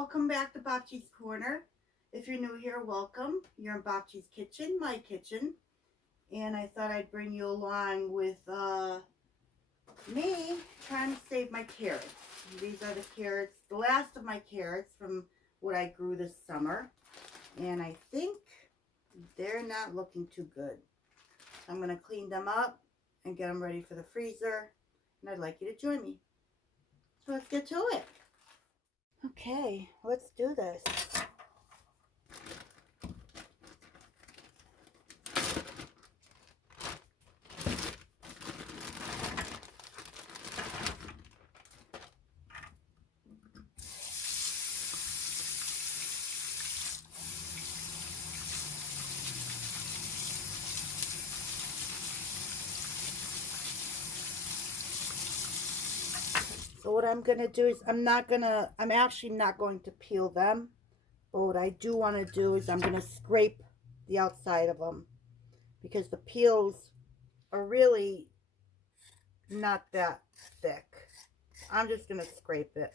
welcome back to Bobchi's Corner. If you're new here, welcome. You're in Bobchi's kitchen, my kitchen. And I thought I'd bring you along with me trying to save my carrots. These are the carrots, the last of my carrots from what I grew this summer. And I think they're not looking too good. I'm going to clean them up and get them ready for the freezer. And I'd like you to join me. So let's get to it. Okay, let's do this. So what I'm going to do is I'm actually not going to peel them. But what I do want to do is I'm going to scrape the outside of them. Because the peels are really not that thick. I'm just going to scrape it.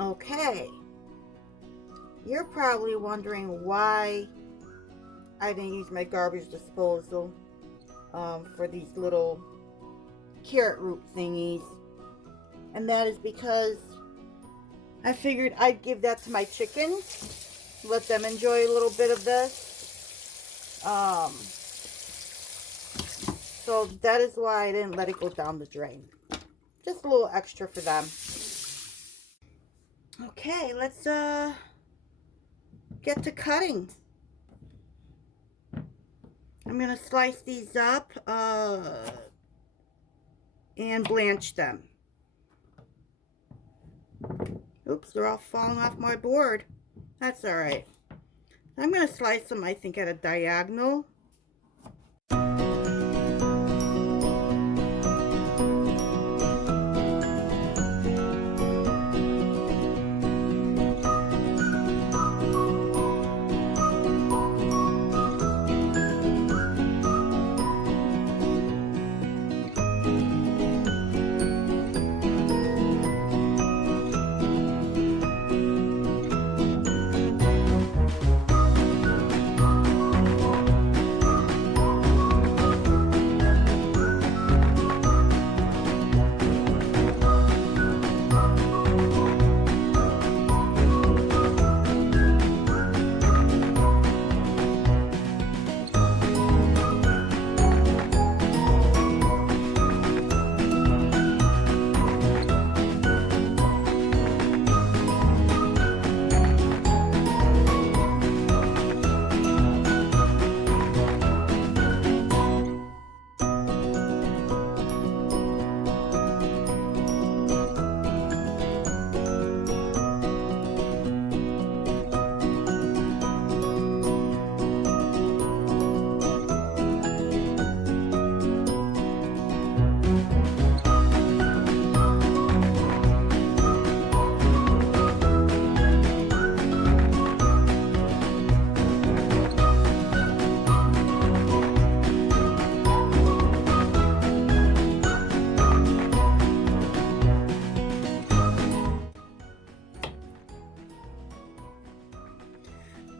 Okay, you're probably wondering why I didn't use my garbage disposal for these little carrot root thingies, and that is because I figured I'd give that to my chickens, let them enjoy a little bit of this. So that is why I didn't let it go down the drain. Just a little extra for them. Okay, let's get to cutting. I'm going to slice these up and blanch them. Oops, they're all falling off my board. That's all right. I'm going to slice them, I think, at a diagonal.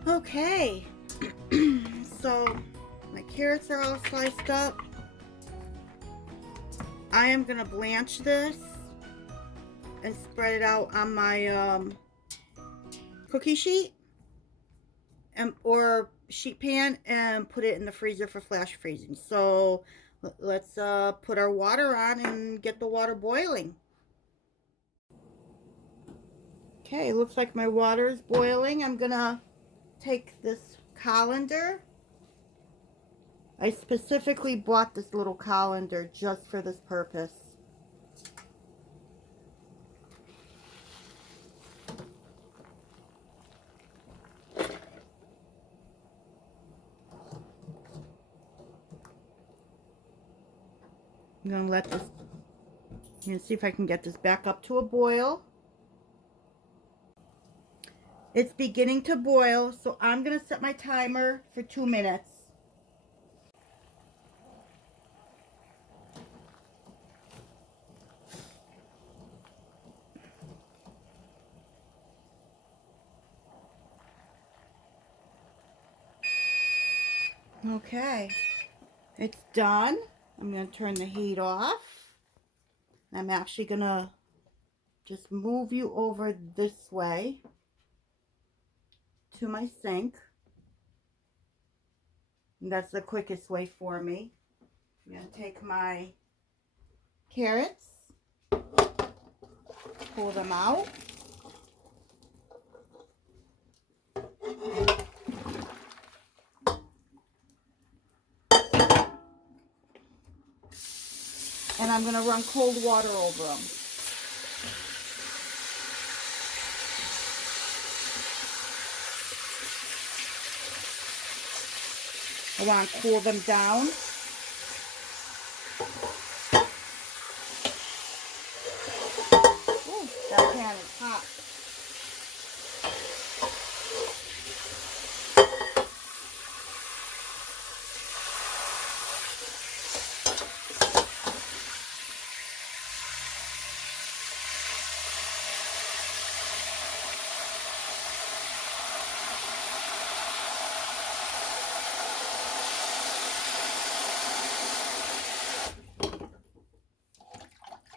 Okay, so my carrots are all sliced up. I am gonna blanch this and spread it out on my cookie sheet or sheet pan and put it in the freezer for flash freezing. So let's put our water on and get the water boiling. Okay, looks like my water is boiling. I'm gonna take this colander. I specifically bought this little colander just for this purpose. I'm gonna let this, you know, see if I can get this back up to a boil. It's beginning to boil, so I'm gonna set my timer for 2 minutes. Okay, it's done. I'm gonna turn the heat off. I'm actually gonna just move you over this way to my sink. And that's the quickest way for me. I'm gonna take my carrots, pull them out. And I'm gonna run cold water over them. I want to cool them down. Ooh, that pan is hot.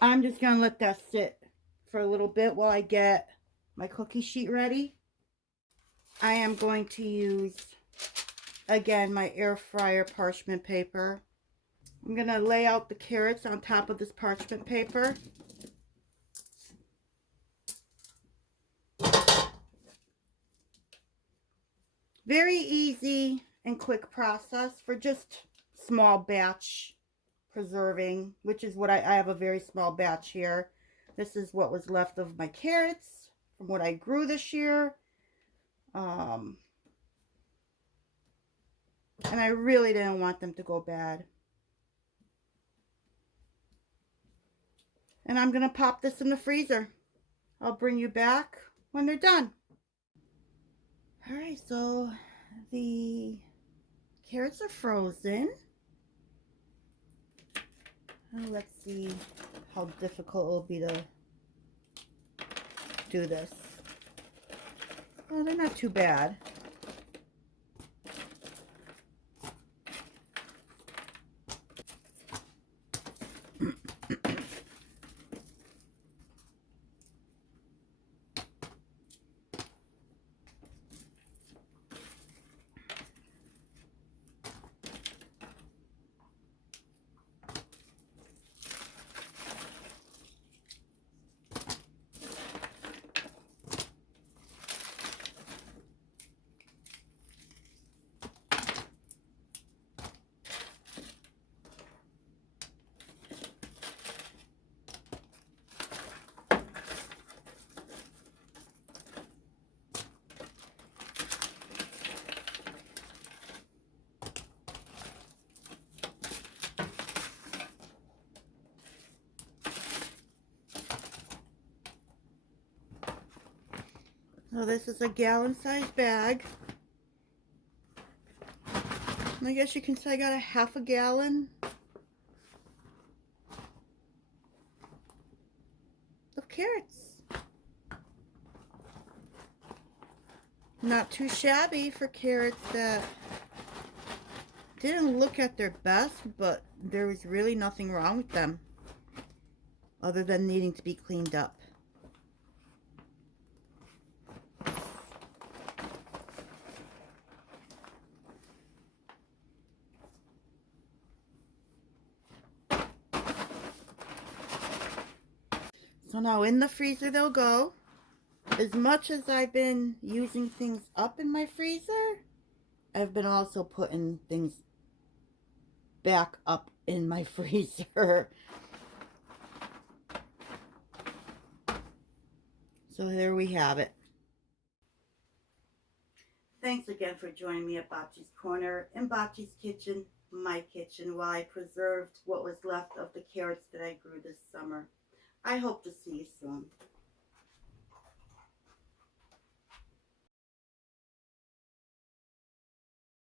I'm just going to let that sit for a little bit while I get my cookie sheet ready. I am going to use, again, my air fryer parchment paper. I'm going to lay out the carrots on top of this parchment paper. Very easy and quick process for just small batch preserving, which is what I have a very small batch here. This is what was left of my carrots from what I grew this year. And I really didn't want them to go bad. And I'm going to pop this in the freezer. I'll bring you back when they're done. Alright, so the carrots are frozen. Let's see how difficult it will be to do this. Oh, they're not too bad. So this is a gallon-sized bag. And I guess you can say I got a half a gallon of carrots. Not too shabby for carrots that didn't look at their best, but there was really nothing wrong with them other than needing to be cleaned up. So now in the freezer they'll go. As much as I've been using things up in my freezer, I've been also putting things back up in my freezer. So there we have it. Thanks again for joining me at Bobji's Corner in Bobji's kitchen, my kitchen, while I preserved what was left of the carrots that I grew this summer. I hope to see you soon.